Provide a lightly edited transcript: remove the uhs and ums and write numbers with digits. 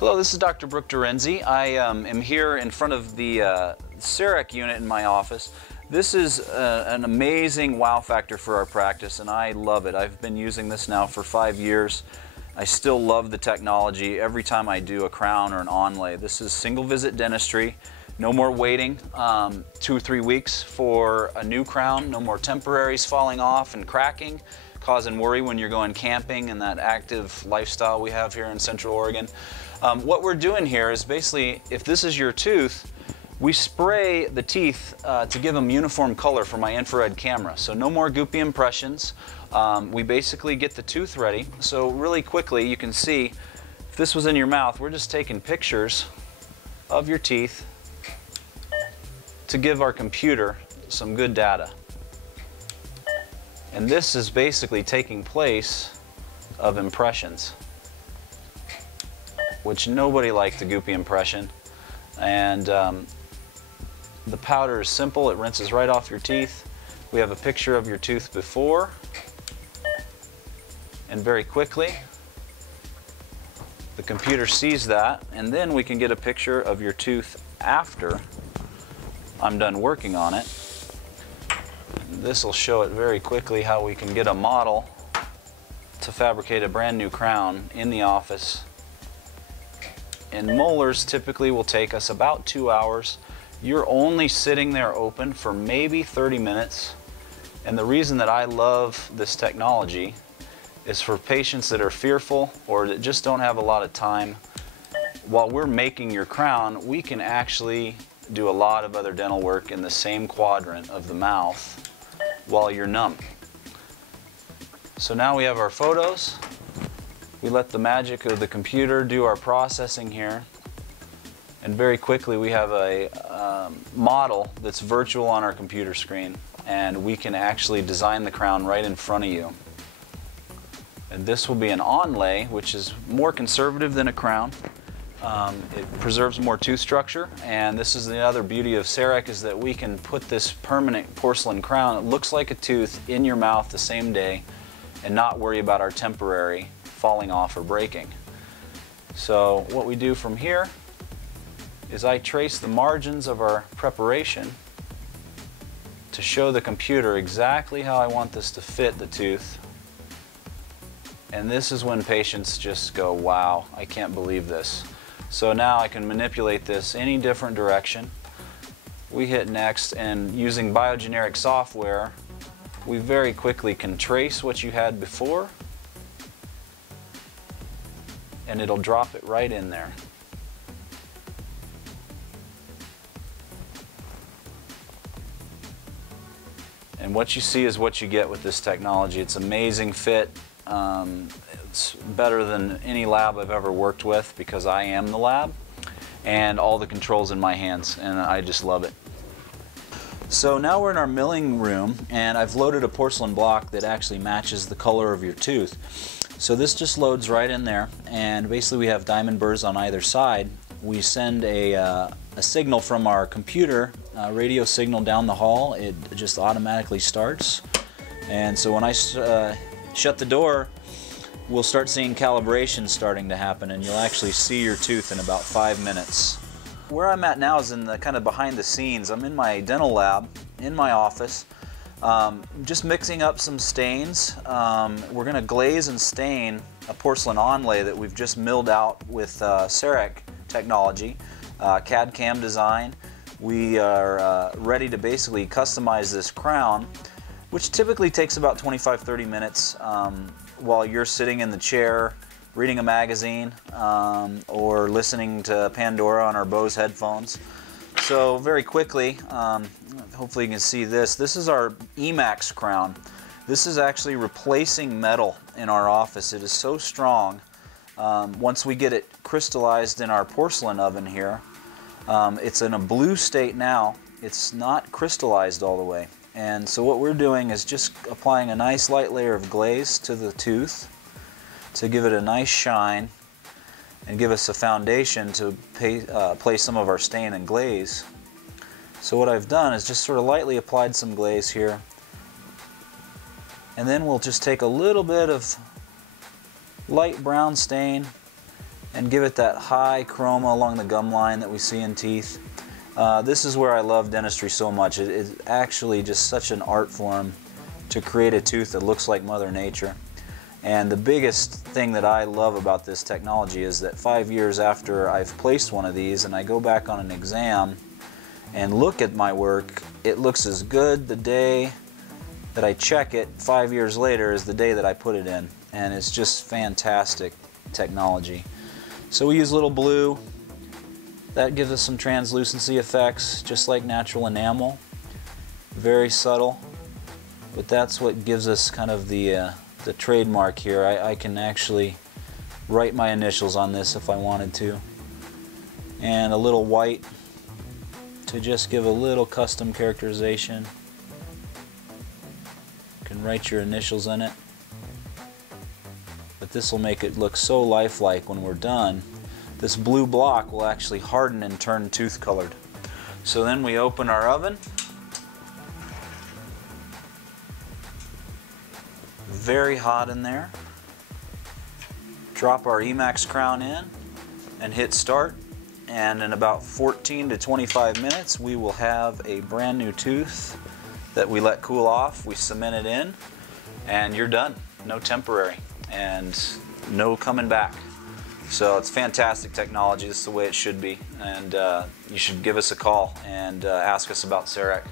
Hello, this is Dr. Brook Derenzy. I am here in front of the CEREC unit in my office. This is an amazing wow factor for our practice, and I love it. I've been using this now for 5 years. I still love the technology every time I do a crown or an onlay. This is single visit dentistry. No more waiting 2 or 3 weeks for a new crown. No more temporaries falling off and cracking, causing worry when you're going camping and that active lifestyle we have here in Central Oregon. What we're doing here is basically, if this is your tooth, we spray the teeth to give them uniform color for my infrared camera. So no more goopy impressions. We basically get the tooth ready. So really quickly, you can see, if this was in your mouth, we're just taking pictures of your teeth to give our computer some good data. And this is basically taking place of impressions, which nobody liked the goopy impression. And the powder is simple. It rinses right off your teeth. We have a picture of your tooth before, and very quickly the computer sees that, and then we can get a picture of your tooth after I'm done working on it. This will show it very quickly how we can get a model to fabricate a brand new crown in the office. And molars typically will take us about 2 hours. You're only sitting there open for maybe 30 minutes. And the reason that I love this technology is for patients that are fearful or that just don't have a lot of time. While we're making your crown, we can actually do a lot of other dental work in the same quadrant of the mouth while you're numb. So now we have our photos. We let the magic of the computer do our processing here, and very quickly we have a model that's virtual on our computer screen, and we can actually design the crown right in front of you. And this will be an onlay, which is more conservative than a crown. It preserves more tooth structure, and this is the other beauty of CEREC, is that we can put this permanent porcelain crown that looks like a tooth in your mouth the same day and not worry about our temporary falling off or breaking. So what we do from here is I trace the margins of our preparation to show the computer exactly how I want this to fit the tooth. And this is when patients just go, wow, I can't believe this. So now I can manipulate this any different direction. We hit next, and using biogeneric software, we very quickly can trace what you had before, and it'll drop it right in there. And what you see is what you get with this technology. It's amazing fit. It's better than any lab I've ever worked with, because I am the lab, and all the controls in my hands, and I just love it. So now we're in our milling room, and I've loaded a porcelain block that actually matches the color of your tooth. So this just loads right in there, and basically we have diamond burrs on either side. We send a signal from our computer, a radio signal down the hall. It just automatically starts, and so when I shut the door, we'll start seeing calibration starting to happen, and you'll actually see your tooth in about 5 minutes. Where I'm at now is in the kind of behind the scenes. I'm in my dental lab, in my office, just mixing up some stains. We're going to glaze and stain a porcelain onlay that we've just milled out with CEREC technology, CAD/CAM design. We are ready to basically customize this crown, which typically takes about 25-30 minutes while you're sitting in the chair reading a magazine or listening to Pandora on our Bose headphones. So very quickly, hopefully you can see this. This is our Emax crown. This is actually replacing metal in our office. It is so strong. Once we get it crystallized in our porcelain oven here, it's in a blue state now. It's not crystallized all the way. And so what we're doing is just applying a nice light layer of glaze to the tooth to give it a nice shine and give us a foundation to place some of our stain and glaze. So what I've done is just sort of lightly applied some glaze here, and then we'll just take a little bit of light brown stain and give it that high chroma along the gum line that we see in teeth. This is where I love dentistry so much. It's actually just such an art form to create a tooth that looks like Mother Nature. And the biggest thing that I love about this technology is that 5 years after I've placed one of these and I go back on an exam and look at my work, it looks as good the day that I check it 5 years later as the day that I put it in. And it's just fantastic technology. So we use little blue. That gives us some translucency effects, just like natural enamel. Very subtle, but that's what gives us kind of the trademark here. I can actually write my initials on this if I wanted to. And a little white to just give a little custom characterization. You can write your initials in it. But this will make it look so lifelike when we're done. This blue block will actually harden and turn tooth colored. So then we open our oven. Very hot in there. Drop our Emax crown in and hit start, and in about 14 to 25 minutes we will have a brand new tooth that we let cool off. We cement it in and you're done. No temporary and no coming back. So it's fantastic technology. This is the way it should be, and you should give us a call and ask us about CEREC.